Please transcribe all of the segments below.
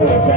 सब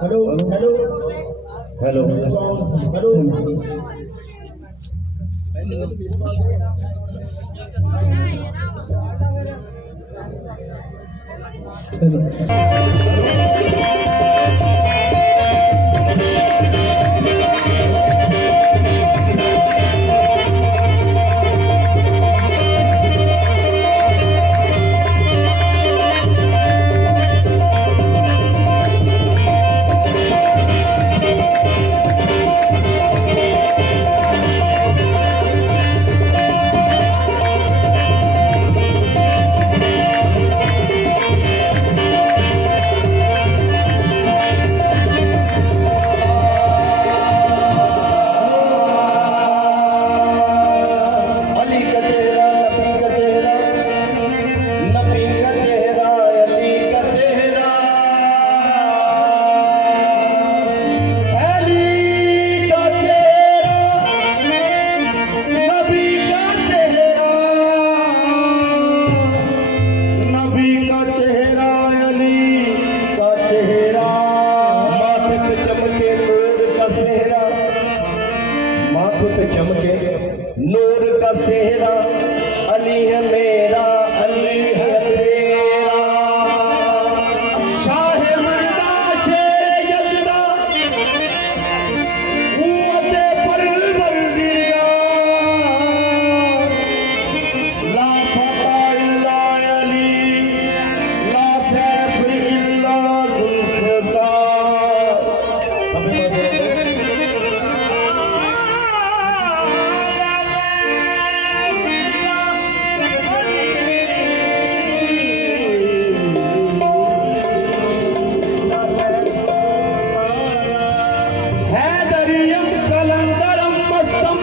hello hello hello hello Ali का चेहरा नबी का चेहरा, नबी का चेहरा अली का चेहरा, अली का चेहरा नबी का चेहरा, नबी का चेहरा अली का चेहरा, माथे पे चमके नूर का सेहरा, माथे पे चमके नूर का सेहरा, अली है मेरा अली है तेरा, शाह मर्दा शेर यज़दा कुव्वत परवरदिगार, ला फता इल्ला अली, ला सैफ इल्ला जुल्फ़िकार। हैदरियम कलंदरम मस्तम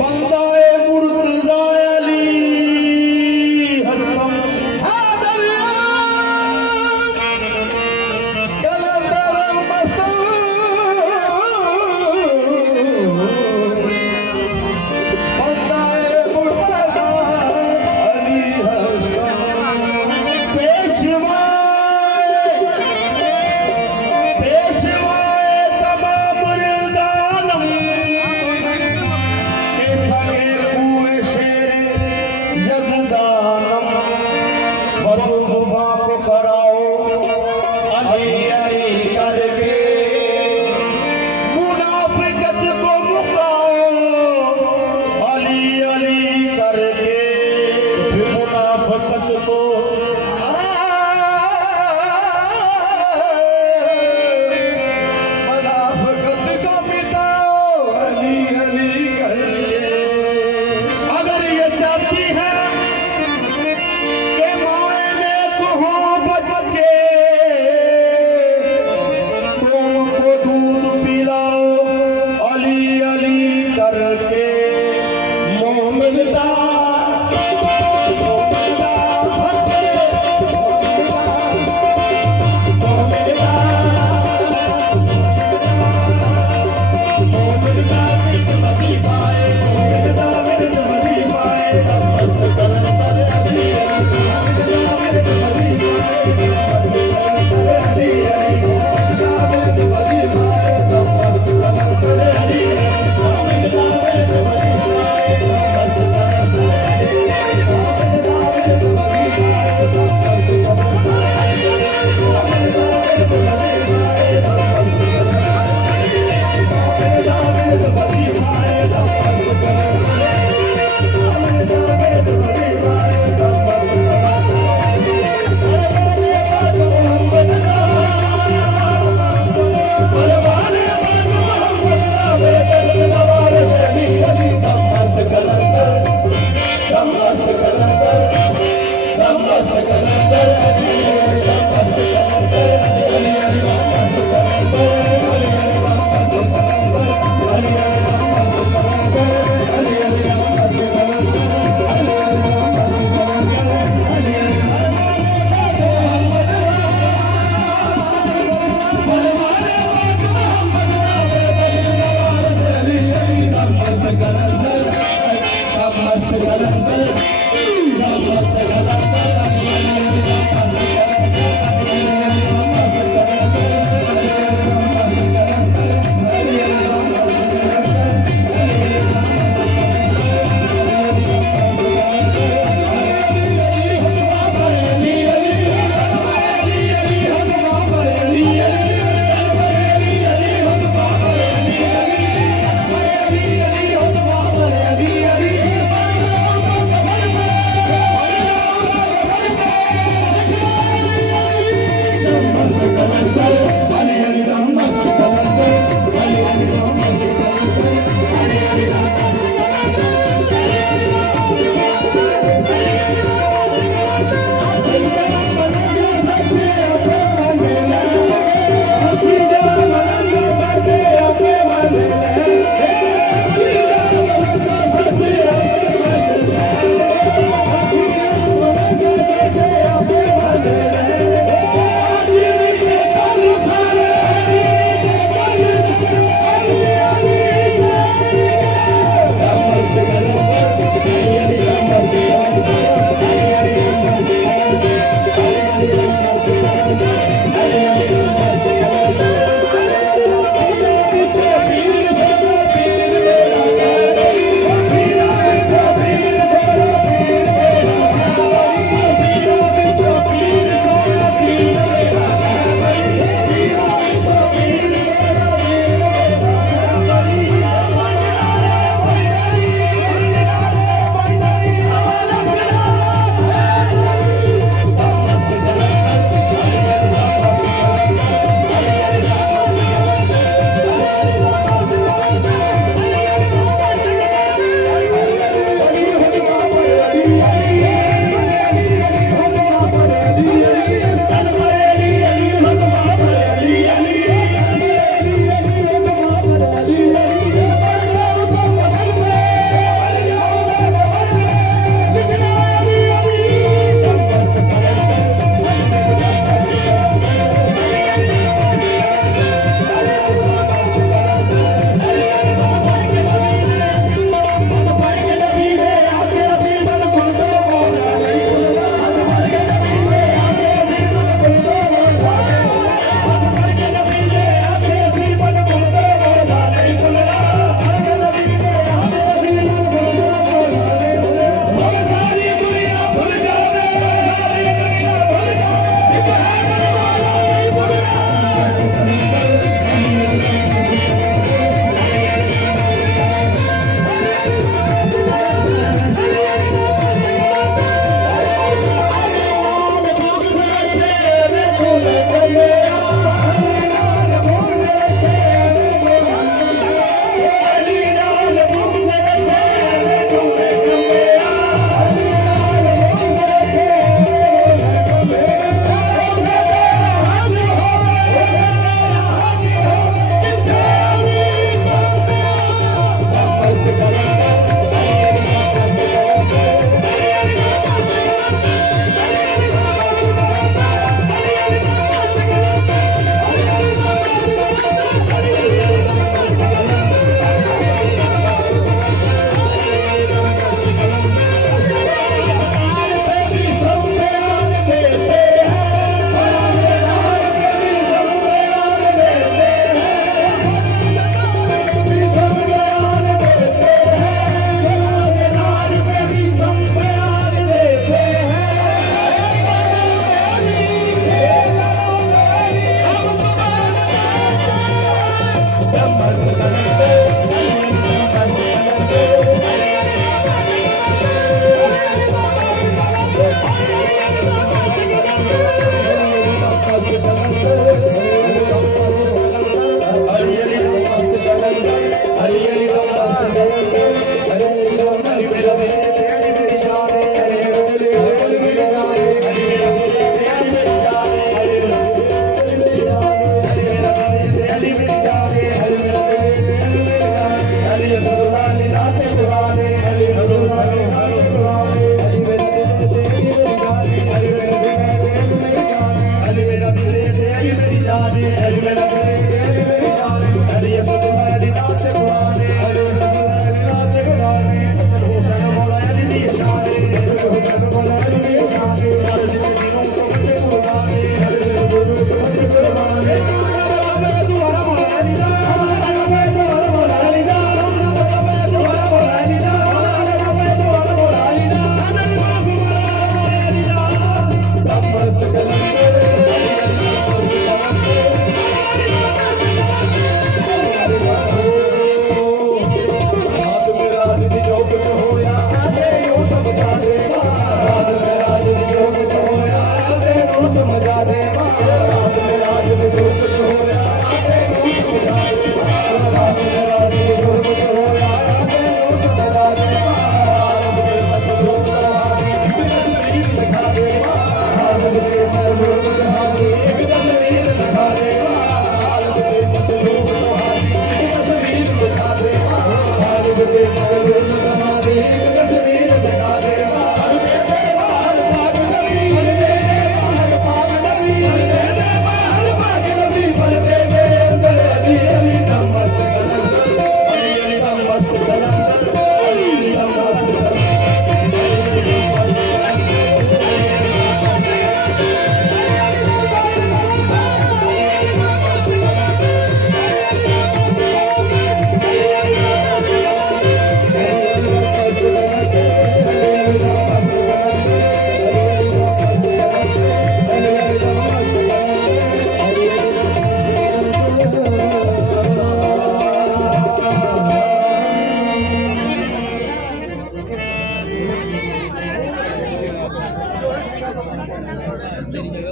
बंदाए मुर्तज़ा अली हस्तम, हैदरियम कलंदरम मस्तम बंदाए मुर्तज़ा अली हस्तम, पेशवाए तमाम रिंदानम के संगे कुए शेर यज़दानम, वरु जुबां पे कराओ अली अली करके, मुनाफिकत को मुकाओ अली अली करके, फिर मुनाफिकत को मुनाफिकत को मिटाओ अली अली करके। अगर ये चाहती है कि मोहब्बत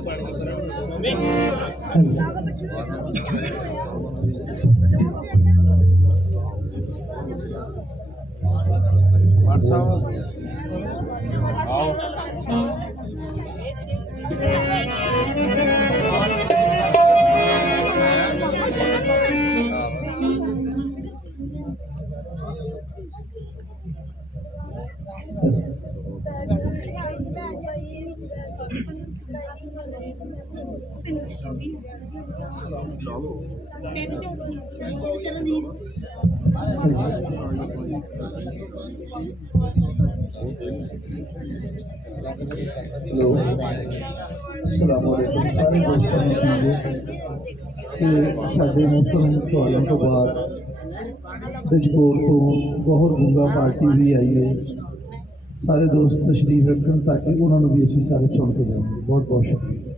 हेलो अस्सलाम वालेकुम सारे दोस्तों ਨੂੰ ਕਿ ਸਾਡੇ ਮੁਹਤਰਮ ਸਵਾਲਾਂ ਤੋਂ ਬਾਅਦ ਬਿਜਪੁਰ ਤੋਂ ਗੌਹਰ ਗੁੰਗਾ ਪਾਰਟੀ ਵੀ ਆਈ ਹੈ। ਸਾਰੇ ਦੋਸਤ ਤਸ਼ਰੀਫ ਰੱਖਣ ਤਾਂ ਕਿ ਉਹਨਾਂ ਨੂੰ ਵੀ ਅਸੀਂ ਸਾਰੇ ਸੁਣ ਕੇ ਜਾਵਾਂਗੇ। ਬਹੁਤ ਬਹੁਤ ਸ਼ੁਕਰੀਆ।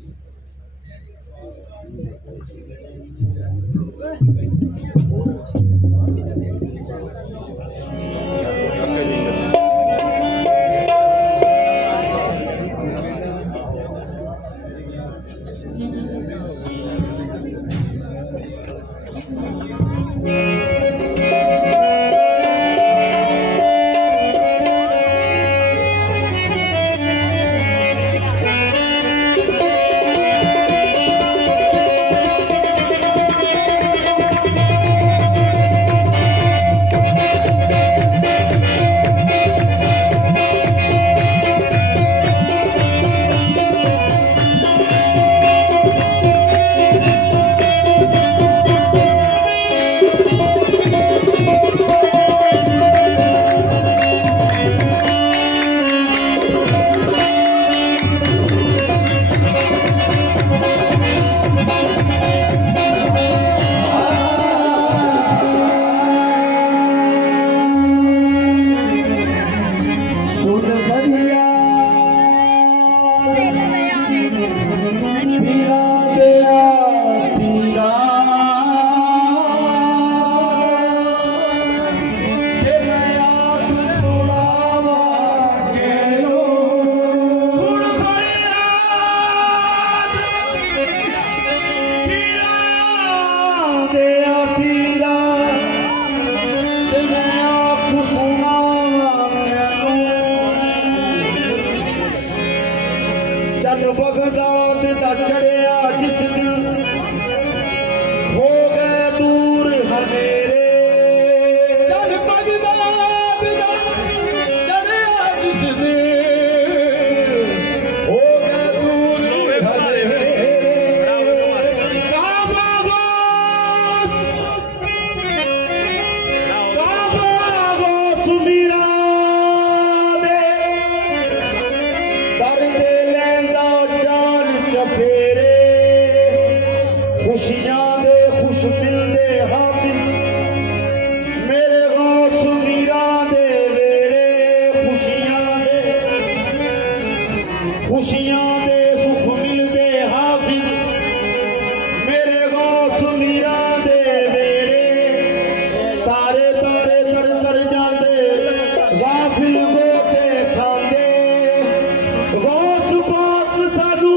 बगदाद दा चढ़िया जिस दिन हो गए दूर हमेरे चल बगदाद दा चढ़िया जिस दिन हो गए दूर हमेरे काबा गोस मीरा दे दर दे चफेरे खुशियां दे खुश मिलदे हाफिज मेरे गौस मीरा दे वेड़े खुशियां दे सुख मिलदे हाफिज मेरे गौस मीरा दे वेड़े तारे तारे तर तर जांदे गाफिल गोते खांदे गौस पाक सानू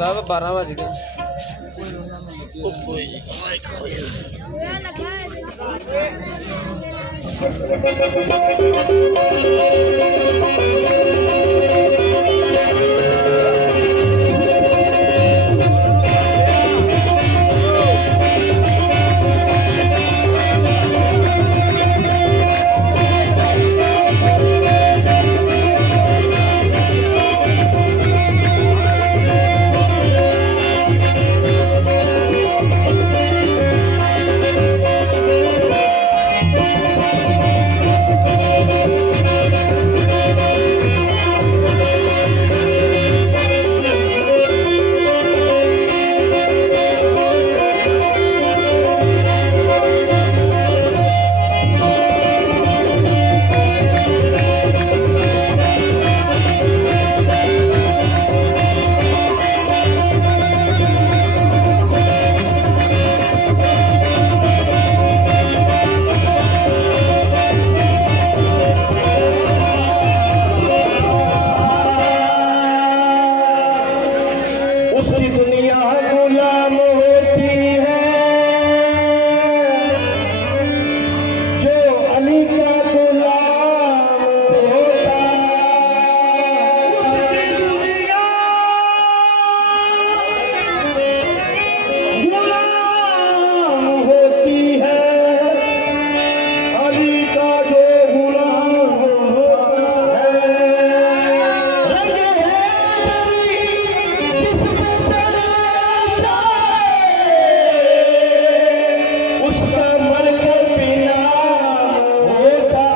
ਸਾਹਿਬ 12 ਵਜ ਗਏ उसकी दुनिया गुलाम होती है जो अली का गुलाम होता उसकी दुनिया गुलाम होती है अली का जो गुलाम होता उसका मर कर पीना होता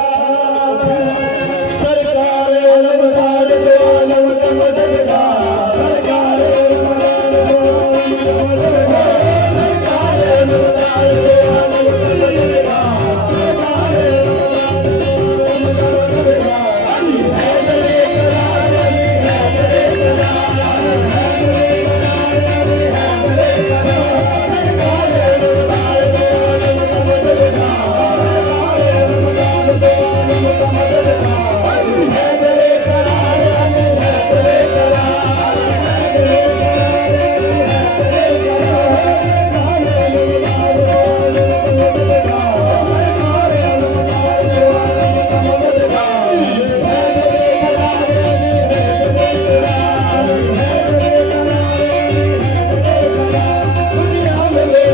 सरकार अलमदार दो अलम का मददगार सरकार अलमदार दो अलम का मददगार सरकार अलमदार दो अलम का मददगार सरकार अलमदार दो अलम का मददगार अली हैदर करार अली हैदर करार अली हैदर करार अली हैदर करार सरकार अलमदार दो अलम का मददगार सरकार अलमदार दो अलम का मददगार अली हैदर करार अली हैदर करार अली हैदर करार अली हैदर करार सरकार अलमदार दो अलम का मददगार सरकार अलमदार दो अलम का मददगार अली हैदर करार अली हैदर करार अली हैदर करार अली हैदर करार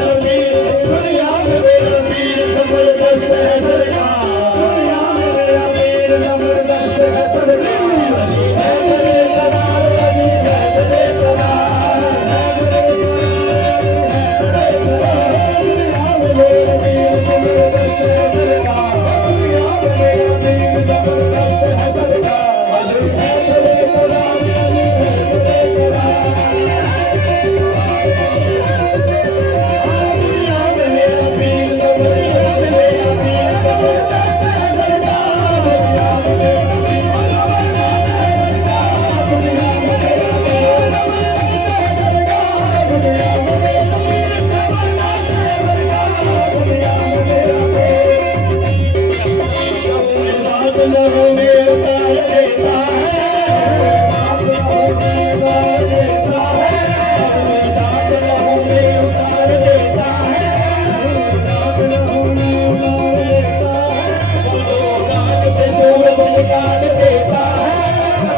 दुनिया में मेरा पीर जबरदस्त है सरकार दुनिया में मेरा पीर जबरदस्त है सरकार अली हैदर करार अली हैदर करार अली हैदर करार दुनिया में मेरा पीर जबरदस्त है सरकार दुनिया में मेरा पीर जबरदस्त है सरकार अली हैदर करार अली हैदर करार दुनिया में मेरा पीर दुनिया में मेरा पीर जबरदस्त है सरकार दुनिया में मेरा पीर जबरदस्त है सरकार दुनिया में मेरा पीर जबरदस्त है सरकार दुनिया में मेरा पीर जबरदस्त है सरकार दुनिया में मेरा पीर शब्द लहू में उतार देता है लहू में उतार देता है शब्द लहू में उतार देता है लहू में उतार देता है वो गाल से सूरज निकाल देता है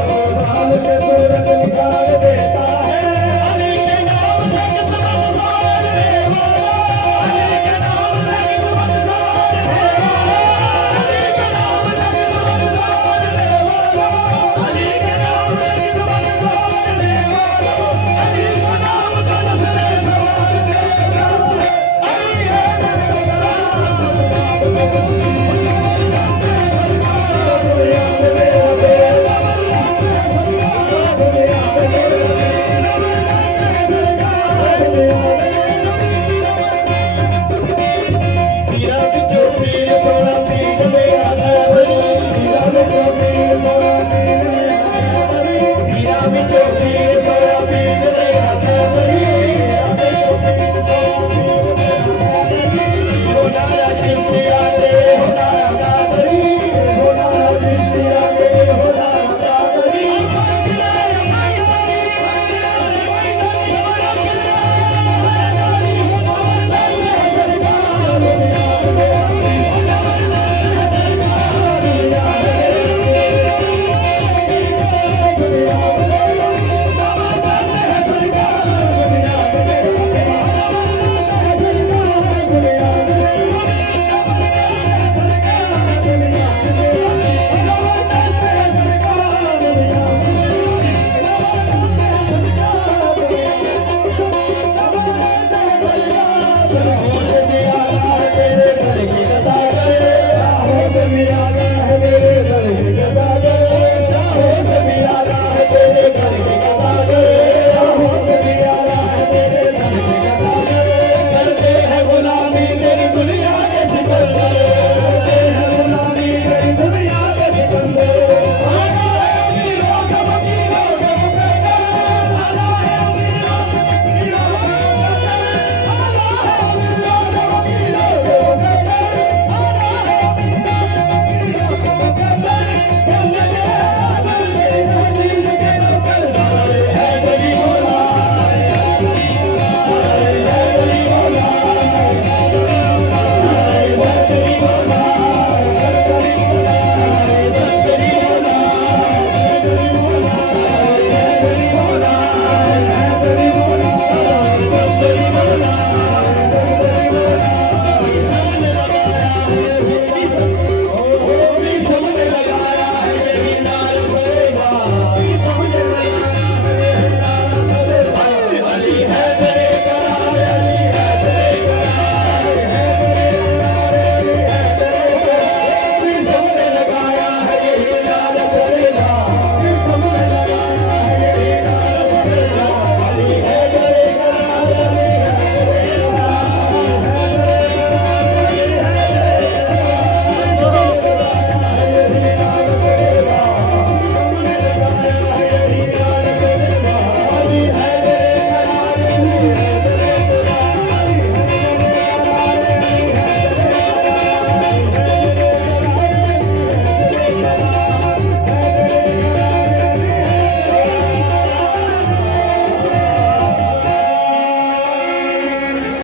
वो गाल से सूरज निकाल देता है अली के नाम से किस्मत सवारने वाला अली के नाम से किस्मत सवारने वाला अली के नाम से किस्मत सवारने वाला अली के नाम से किस्मत सवारने वाला अली का नाम तो नस्लें सवारने वाला अली हैदर करार दुनिया में मेरा पीर जबरदस्त है सरकार दुनिया में मेरा पीर जबरदस्त है सरकार ਕੇ ਆਵੇ